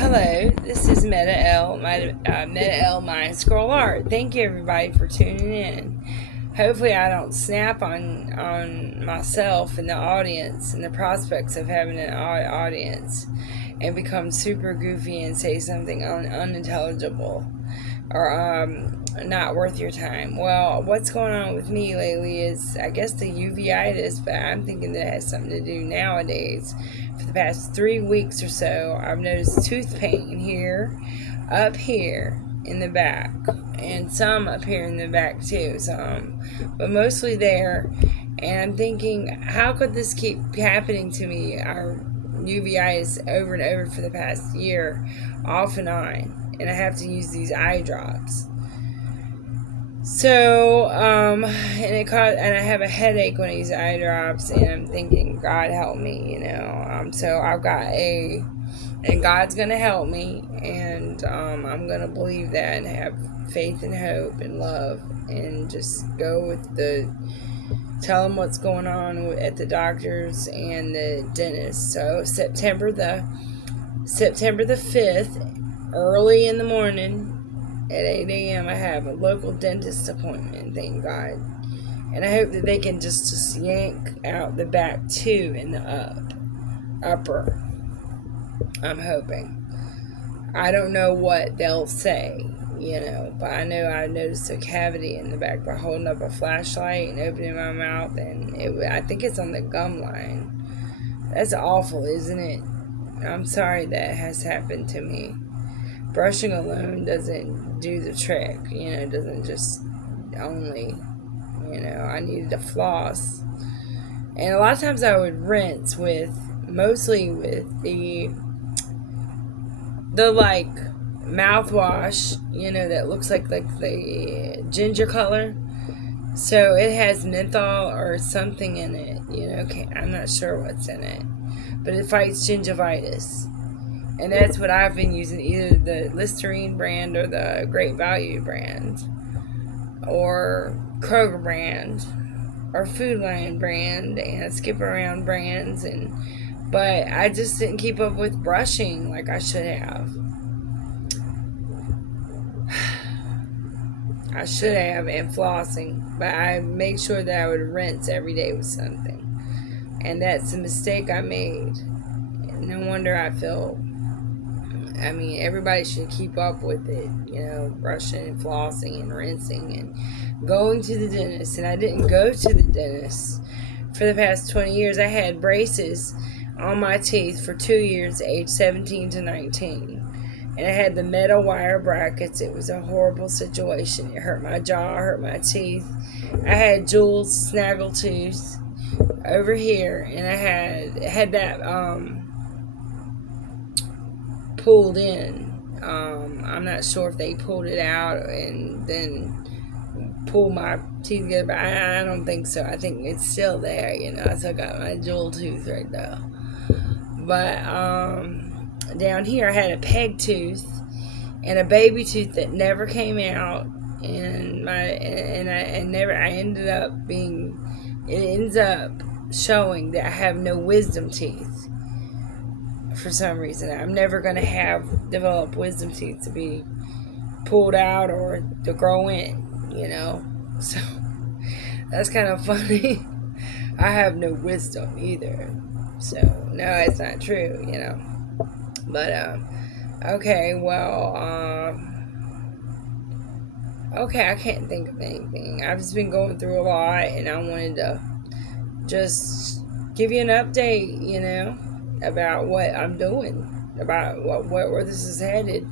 Hello, this is Meta L Mind Scroll Art. Thank you everybody for tuning in. Hopefully I don't snap on myself and the audience and the prospects of having an audience and become super goofy and say something unintelligible or not worth your time. Well, what's going on with me lately is, I guess, the uveitis, but I'm thinking that it has something to do nowadays. For the past 3 weeks or so, I've noticed tooth pain here, up here in the back, and some up here in the back too, but mostly there. And I'm thinking, how could this keep happening to me? Our uveitis over and over for the past year, off and on, and I have to use these eye drops. So, and I have a headache when I use eye drops, and I'm thinking, God help me, So and God's gonna help me, and I'm gonna believe that and have faith and hope and love, and just go with tell them what's going on at the doctors and the dentist. So September the 5th, early in the morning, at 8 a.m. I have a local dentist appointment, thank God. And I hope that they can just yank out the back too in the upper. I'm hoping. I don't know what they'll say, but I know I noticed a cavity in the back by holding up a flashlight and opening my mouth, and I think it's on the gum line. That's awful, isn't it? I'm sorry that has happened to me. Brushing alone doesn't do the trick, it doesn't just only, I needed to floss. And a lot of times I would rinse mostly with the like mouthwash, that looks like the ginger color. So it has menthol or something in it, I'm not sure what's in it, but it fights gingivitis. And that's what I've been using, either the Listerine brand or the Great Value brand or Kroger brand or Food Lion brand, and I skip around brands, but I just didn't keep up with brushing like I should have. And flossing, but I made sure that I would rinse every day with something. And that's a mistake I made. No wonder everybody should keep up with it, brushing and flossing and rinsing and going to the dentist. And I didn't go to the dentist for the past 20 years. I had braces on my teeth for 2 years, age 17 to 19. And I had the metal wire brackets. It was a horrible situation. It hurt my jaw, hurt my teeth. I had Jules snaggletooth over here, and I had that pulled in. I'm not sure if they pulled it out and then pulled my teeth together, but I don't think so. I think it's still there, I still got my jewel tooth right there. But down here I had a peg tooth and a baby tooth that never came out, and it ends up showing that I have no wisdom teeth. For some reason, I'm never going to develop wisdom teeth to be pulled out or to grow in, So that's kind of funny. I have no wisdom either. So no, it's not true, But okay, well, okay, I can't think of anything. I've just been going through a lot, and I wanted to just give you an update, about what I'm doing, about where this is headed.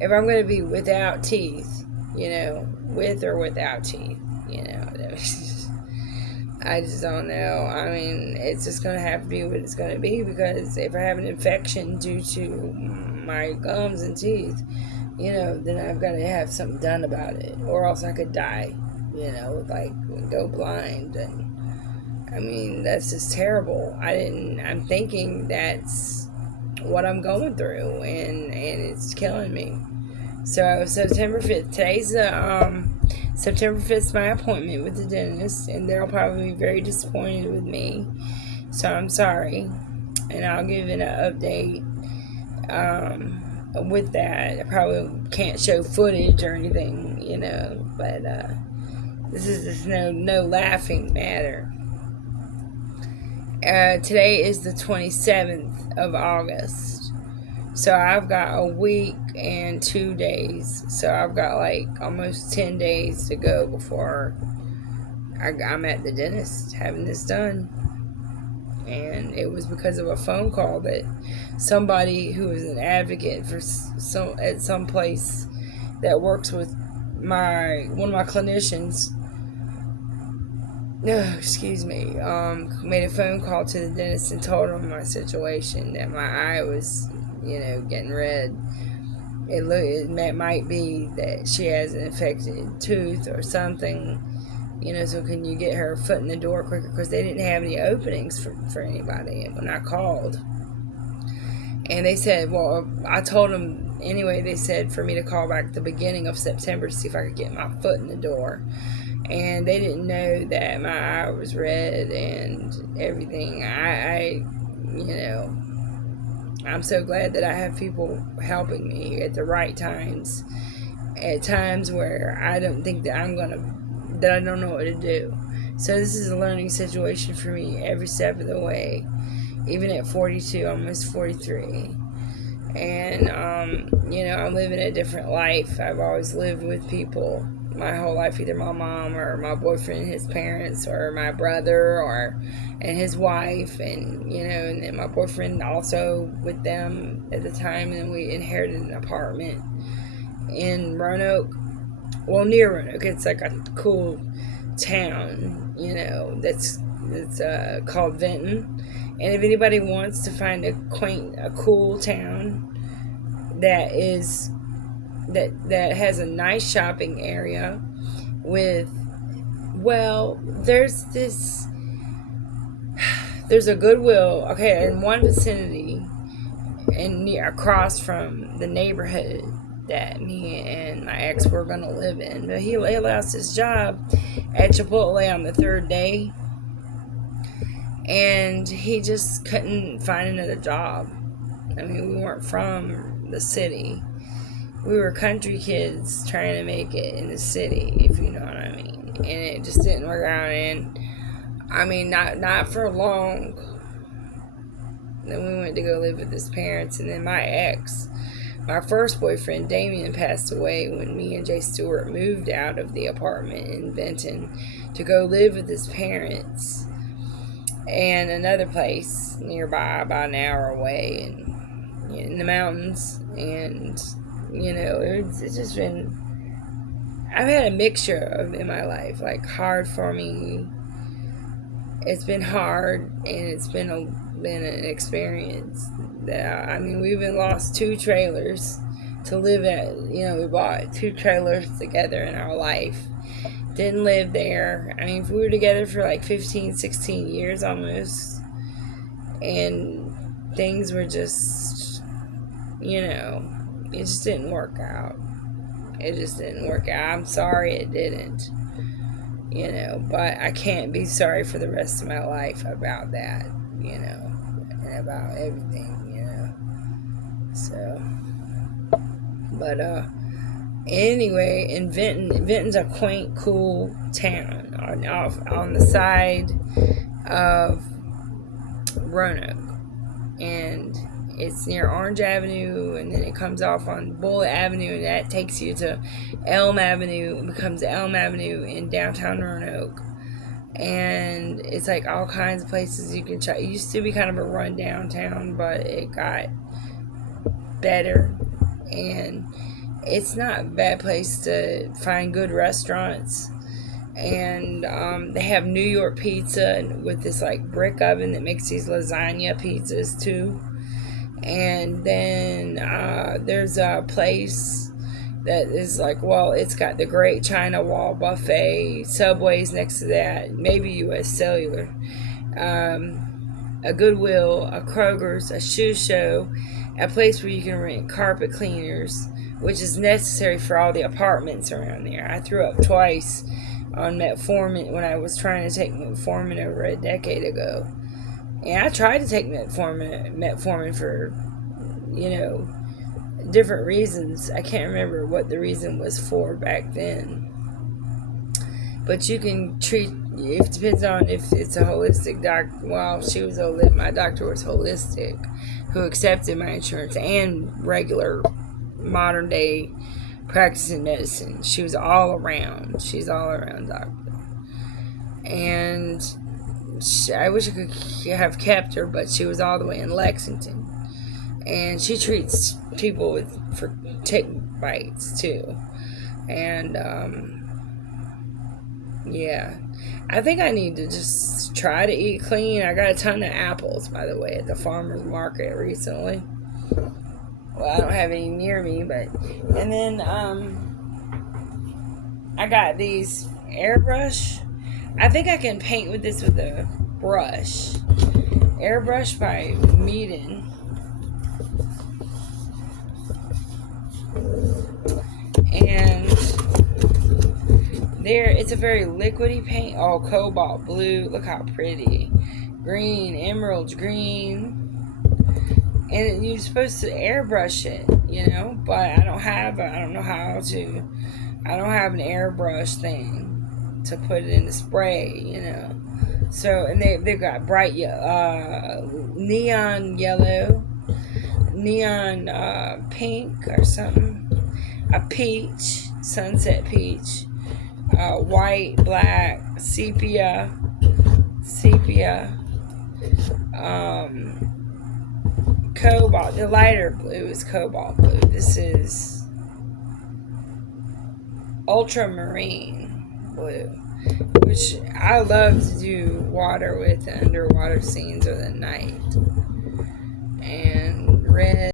If I'm going to be without teeth, with or without teeth, I just don't know. It's just going to have to be what it's going to be, because if I have an infection due to my gums and teeth, then I've got to have something done about it, or else I could die, go blind. And that's just terrible. I'm thinking that's what I'm going through, and it's killing me. So September 5th, today's September 5th is my appointment with the dentist, and they'll probably be very disappointed with me. So I'm sorry, and I'll give it an update with that. I probably can't show footage or anything, but this is just no laughing matter. Today is the 27th of August. So I've got a week and 2 days. So I've got like almost 10 days to go before I'm at the dentist having this done. And it was because of a phone call that somebody who is an advocate for at some place that works with one of my clinicians, excuse me, made a phone call to the dentist and told him my situation, that my eye was, getting red. It might be that she has an infected tooth or something, so can you get her foot in the door quicker, because they didn't have any openings for anybody when I called. And they said, well, I told them anyway, they said for me to call back the beginning of September to see if I could get my foot in the door. And they didn't know that my eye was red and everything. I'm so glad that I have people helping me at the right times, at times where I don't think that that I don't know what to do. So this is a learning situation for me every step of the way, even at 42, almost 43. And, I'm living a different life. I've always lived with people my whole life, either my mom or my boyfriend and his parents, or my brother and his wife, and and then my boyfriend also with them at the time. And we inherited an apartment in Roanoke, well, near Roanoke. It's like a cool town, that's called Vinton. And if anybody wants to find a cool town that has a nice shopping area with, there's a Goodwill, okay, in one vicinity and across from the neighborhood that me and my ex were going to live in. But he lost his job at Chipotle on the third day, and he just couldn't find another job. I mean, we weren't from the city. We were country kids trying to make it in the city, if you know what I mean. And it just didn't work out. And I mean, not for long. Then we went to go live with his parents. And then my first boyfriend, Damien, passed away when me and Jay Stewart moved out of the apartment in Benton to go live with his parents and another place nearby, about an hour away, and in the mountains. And it's just been, I've had a mixture in my life, like hard for me. It's been hard, and it's been an experience that, we've even lost 2 trailers to live at. We bought 2 trailers together in our life. Didn't live there. We were together for like 15, 16 years almost. And things were just, it just didn't work out. It just didn't work out. I'm sorry it didn't. But I can't be sorry for the rest of my life about that, and about everything, So, but, anyway, in Vinton's a quaint, cool town on the side of Roanoke. And it's near Orange Avenue, and then it comes off on Bullitt Avenue, and that takes you to Elm Avenue. It becomes Elm Avenue in downtown Roanoke. And it's like all kinds of places you can try. It used to be kind of a rundown town, but it got better. And it's not a bad place to find good restaurants. And they have New York pizza with this like brick oven that makes these lasagna pizzas too. And then there's a place that is like, it's got the Great China Wall Buffet, Subway's next to that, maybe U.S. Cellular, a Goodwill, a Kroger's, a shoe show, a place where you can rent carpet cleaners, which is necessary for all the apartments around there. I threw up twice on metformin when I was trying to take metformin over a decade ago. And I tried to take metformin for, different reasons. I can't remember what the reason was for back then. But you can treat, it depends on if it's a holistic doctor. Well, my doctor was holistic, who accepted my insurance and regular modern day practicing medicine. She was all around. She's all around doctor. And I wish I could have kept her, but she was all the way in Lexington. And she treats people for tick bites too. And yeah, I think I need to just try to eat clean. I got a ton of apples, by the way, at the farmer's market recently. Well, I don't have any near me, but and then I got these airbrush. I think I can paint with this with a brush. Airbrush by Meeden. And it's a very liquidy paint. Oh, cobalt blue. Look how pretty. Green, emerald green. And you're supposed to airbrush it, but I don't know how to. I don't have an airbrush thing to put it in the spray, So, and they've got bright neon yellow, neon pink or something, a peach, sunset peach, white, black, sepia, cobalt. The lighter blue is cobalt blue. This is ultramarine blue, which I love to do water with, underwater scenes or the night. And red.